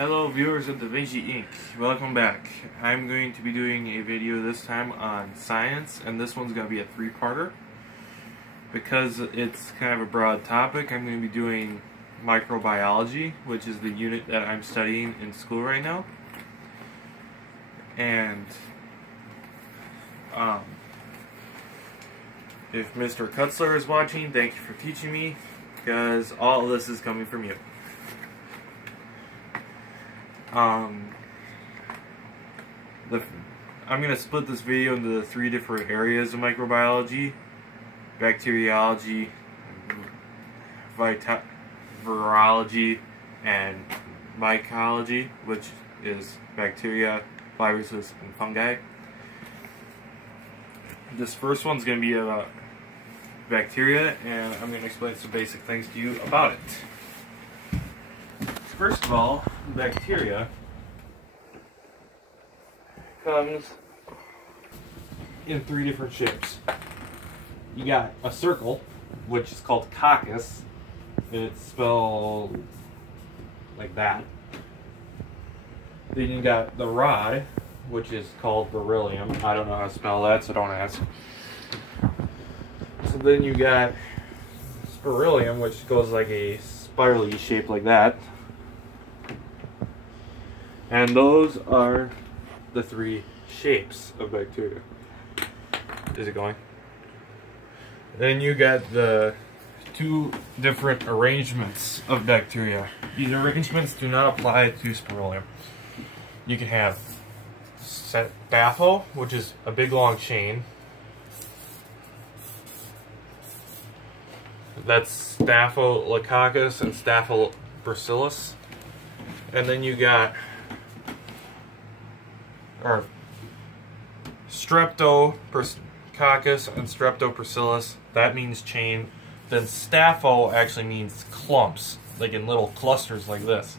Hello viewers of Da Vinci Inc. Welcome back. I'm going to be doing a video this time on science, and this one's going to be a three-parter. Because it's kind of a broad topic, I'm going to be doing microbiology, which is the unit that I'm studying in school right now. And if Mr. Kutzler is watching, thank you for teaching me, because all of this is coming from you. I'm going to split this video into three different areas of microbiology: bacteriology, virology, and mycology, which is bacteria, viruses, and fungi. This first one's going to be about bacteria, and I'm going to explain some basic things to you about it. First of all, bacteria comes in three different shapes. You got a circle, which is called coccus. It's spelled like that. Then you got the rod, which is called beryllium. I don't know how to spell that, so don't ask. So then you got spirillum, which goes like a spirally shape like that. And those are the three shapes of bacteria. Is it going? Then you got the two different arrangements of bacteria. These arrangements do not apply to spirillum. You can have Stapho, which is a big long chain. That's Staphylococcus and Staphylococcus. And then you got Streptococcus and Streptococcus. That means chain. Then Stapho actually means clumps, like in little clusters like this.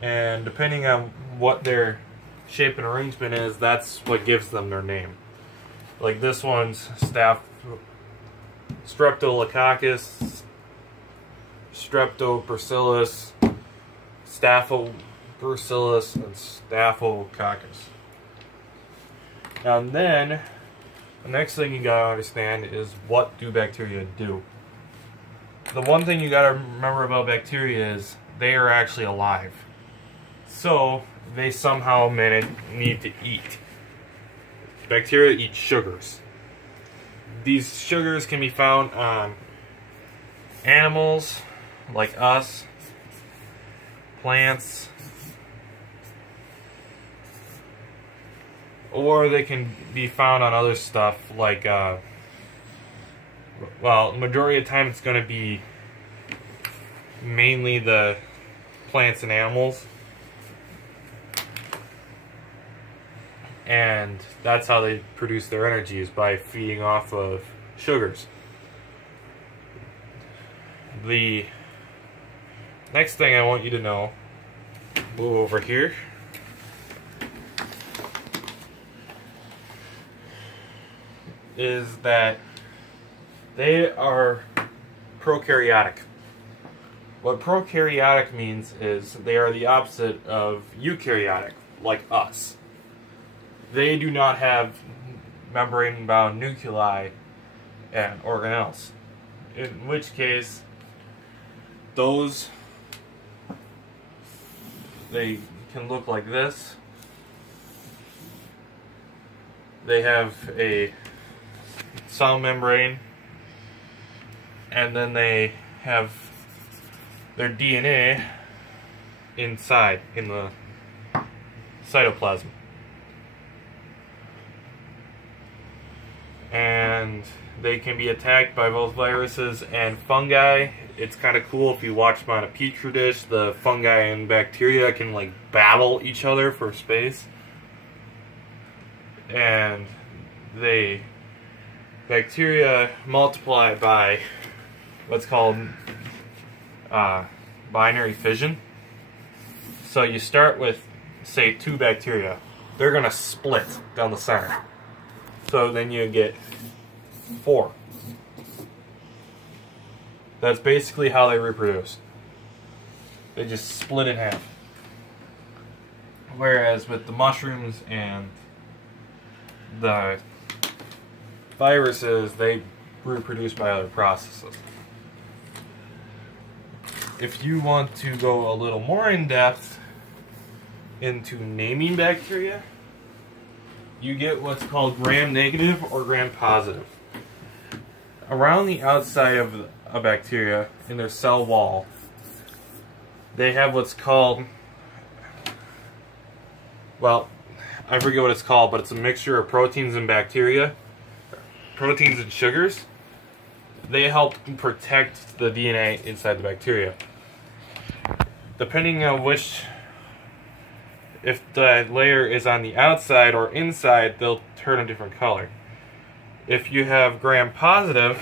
And depending on what their shape and arrangement is, that's what gives them their name. Like this one's Streptococcus, Streptococcus, Staphylococcus, and Staphylococcus. And then the next thing you gotta understand is, what do bacteria do? The one thing you gotta remember about bacteria is they are actually alive. So they somehow need to eat. Bacteria eat sugars. These sugars can be found on animals like us, plants, or they can be found on other stuff like, well, majority of the time it's going to be mainly the plants and animals. And that's how they produce their energy, is by feeding off of sugars. The next thing I want you to know, move over here, is that they are prokaryotic. What prokaryotic means is they are the opposite of eukaryotic, like us. They do not have membrane-bound nuclei and organelles. In which case, they can look like this. They have a cell membrane, and then they have their DNA inside, in the cytoplasm. And they can be attacked by both viruses and fungi. It's kind of cool if you watch them on a petri dish. The fungi and bacteria can like battle each other for space. And bacteria multiply by what's called binary fission. So you start with, say, 2 bacteria. They're going to split down the center. So then you get 4. That's basically how they reproduce. They just split in half. Whereas with the mushrooms and the viruses, they reproduce by other processes. If you want to go a little more in depth into naming bacteria, you get what's called gram-negative or gram-positive. Around the outside of a bacteria, in their cell wall, they have what's called, well, I forget what it's called, but it's a mixture of proteins and bacteria, proteins and sugars. They help protect the DNA inside the bacteria. Depending on which, if the layer is on the outside or inside, they'll turn a different color. If you have gram-positive,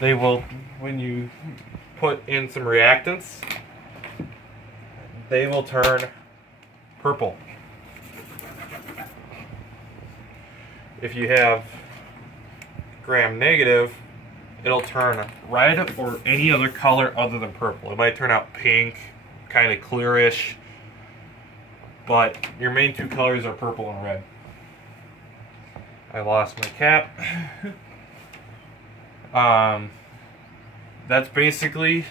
they will, when you put in some reactants, they will turn purple. If you have gram-negative, it'll turn red or any other color other than purple. It might turn out pink, kind of clearish, but your main two colors are purple and red. I lost my cap. That's basically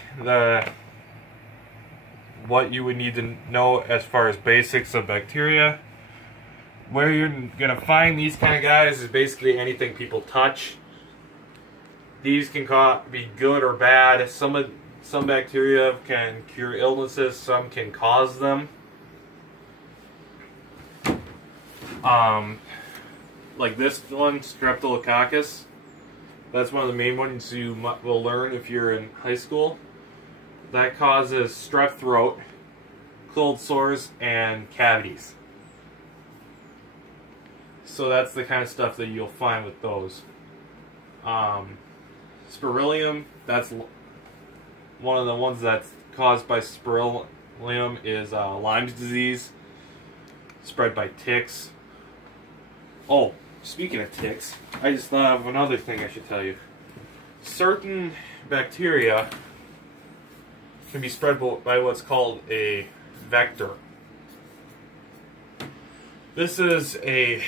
what you would need to know as far as basics of bacteria. Where you're gonna find these kind of guys is basically anything people touch. These can be good or bad. Some bacteria can cure illnesses, some can cause them. Like this one, Streptococcus. That's one of the main ones you will learn if you're in high school. That causes strep throat, cold sores, and cavities. So that's the kind of stuff that you'll find with those. Spirillum, that's one of the ones that's caused by spirillum is Lyme's disease, spread by ticks. Oh, speaking of ticks, I just thought of another thing I should tell you. Certain bacteria can be spread by what's called a vector. This is a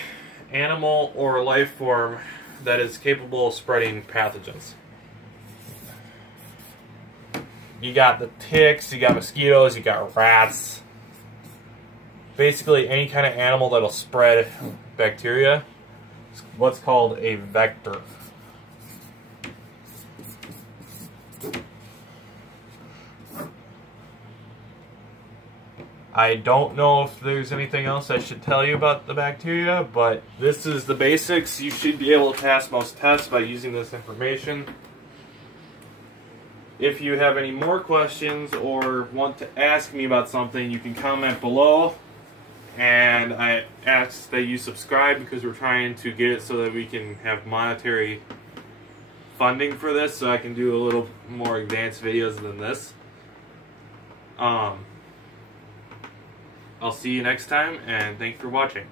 animal or life form that is capable of spreading pathogens. You got the ticks, you got mosquitoes, you got rats. Basically any kind of animal that'll spread bacteria is what's called a vector. I don't know if there's anything else I should tell you about the bacteria, but this is the basics. You should be able to pass most tests by using this information. If you have any more questions or want to ask me about something, you can comment below. And I ask that you subscribe because we're trying to get it so that we can have monetary funding for this, so I can do a little more advanced videos than this. I'll see you next time, and thanks for watching.